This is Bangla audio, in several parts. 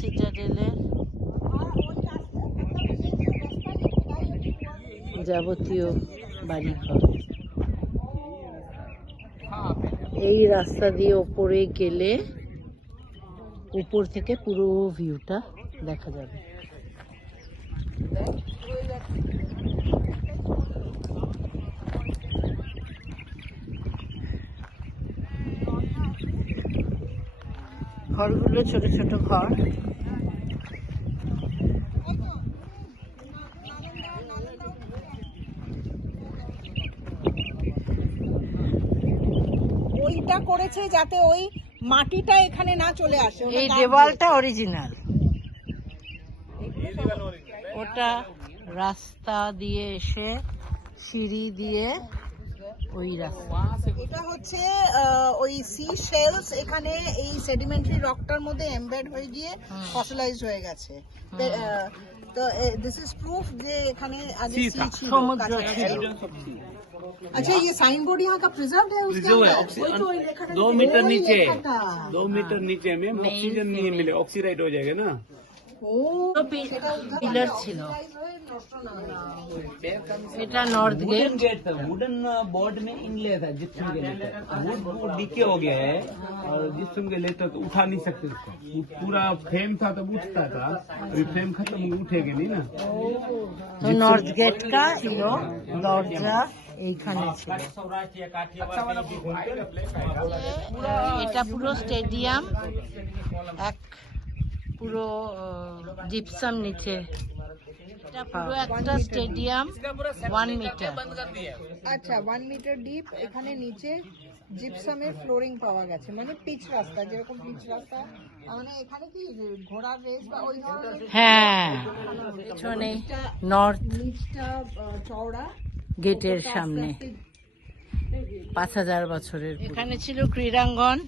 সিটাডেলের যাবতীয় বাড়িঘর। এই রাস্তা দিয়ে ওপরে গেলে উপর থেকে পুরো ভিউটা দেখা যাবে। ঘরগুলো ছোট ছোট ঘর। ওইটা করেছে যাতে ওই মাটিটা এখানে না চলে আসে। এই দেওয়ালটা অরিজিনাল, ওটা রাস্তা দিয়ে এসে সিঁড়ি দিয়ে ওই রাস্তা। এটা হচ্ছে ওই সি শেলস এখানে এই সেডিমেন্টারি রকটার মধ্যে এমবেড হয়ে গিয়ে ফসিলাইজড হয়ে গেছে। তো দিস ইজ প্রুফ যে এখানে আগে সি ছিল, সমুদ্র ছিল। अच्छा ये साइन बोर्ड यहाँ का प्रिजर्व है उसके अंदर? 2 मीटर नीचे, 2 मीटर नीचे में ऑक्सीजन नहीं मिले, ऑक्सीडाइज हो जाएगा ना। পিলার ছিল। এটা নর্থ গেট। वुडन बोर्ड में इनले था जिप्सम के लेटर, वुड डीके हो गया है और जिप्सम के लेटर तो उठा नहीं सकते उसको। पूरा फ्रेम था तब उठता था, अभी फ्रेम खत्म हो उठेगा नहीं ना। তো নর্থ গেট কা ছিল দরজা এইখানে ছিল। এটা পুরো স্টেডিয়াম, এক পুরো জিপসাম নিচে। এটা পুরো একটা স্টেডিয়াম 1 মিটার। আচ্ছা 1 মিটার ডিপ। এখানে নিচে জিপসামের ফ্লোরিং পাওয়া গেছে, মানে পিচ রাস্তা, যেরকম পিচ রাস্তা মানে এখানে কি ঘোড়ার রেস বা ওই ধরনের। হ্যাঁ, পেছনে নর্থ নিচটা চওড়া গেটের সামনে 5000 বছরের। এখানে ছিল ক্রীড়াঙ্গন,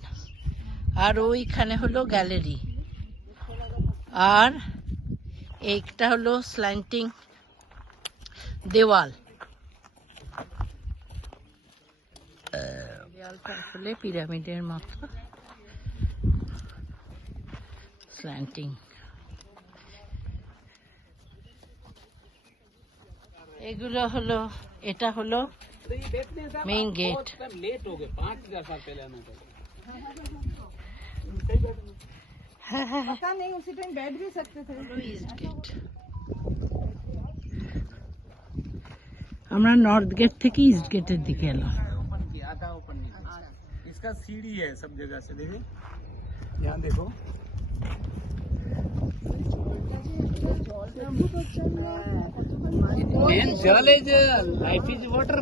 আর ওইখানে হলো গ্যালারি, আর এইটা হলো স্ল্যান্টিং দেওয়াল। দেওয়ালটা আসলে পিরামিডের মতো স্ল্যান্টিং। এগুলো হলো, এটা হলো মেইন গেট। लेट हो गए, 5000 साल पहले आना था। पता नहीं उसी टाइम बैठ भी सकते थे। East gate. আমরা নর্থ গেট থেকে ইস্ট গেটের দিকে এলাম। आधा ओपन नहीं, इसका सीढ़ी है सब जगह से। देखिए यहाँ देखो, मेन जल है, लाइफ इज वाटर,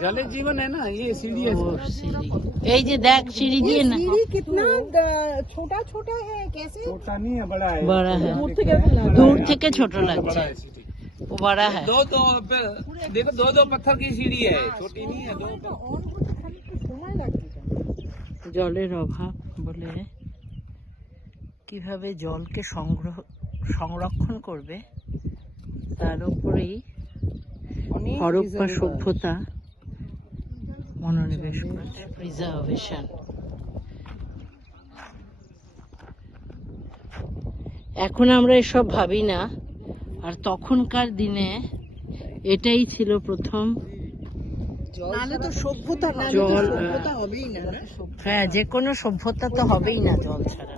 जल है जीवन है ना, ये सीढ़ी है। ও সিঁড়ি, এই যে দেখ সিঁড়ি দিয়ে না, सीढ़ी कितना छोटा छोटा है, कैसे? छोटा नहीं है, बड़ा है। বড় হ্যাঁ, দূর থেকে ছোট লাগছে, ও বড় হ্যাঁ। दो दो देखो, 2 पत्थर की सीढ़ी है, छोटी नहीं है। 2 সময় লাগছে। জলের অভাব বলে কিভাবে জলকে সংরক্ষণ করবে তার উপরেই হরপ্পা সভ্যতা মনোনিবেশ করেছে। প্রিজার্ভেশন। এখন আমরা এসব ভাবি না, আর তখনকার দিনে এটাই ছিল প্রথম। নালে তো সভ্যতা, জল সভ্যতা হবেই না। হ্যাঁ, যে কোনো সভ্যতা তো হবেই না জল ছাড়া।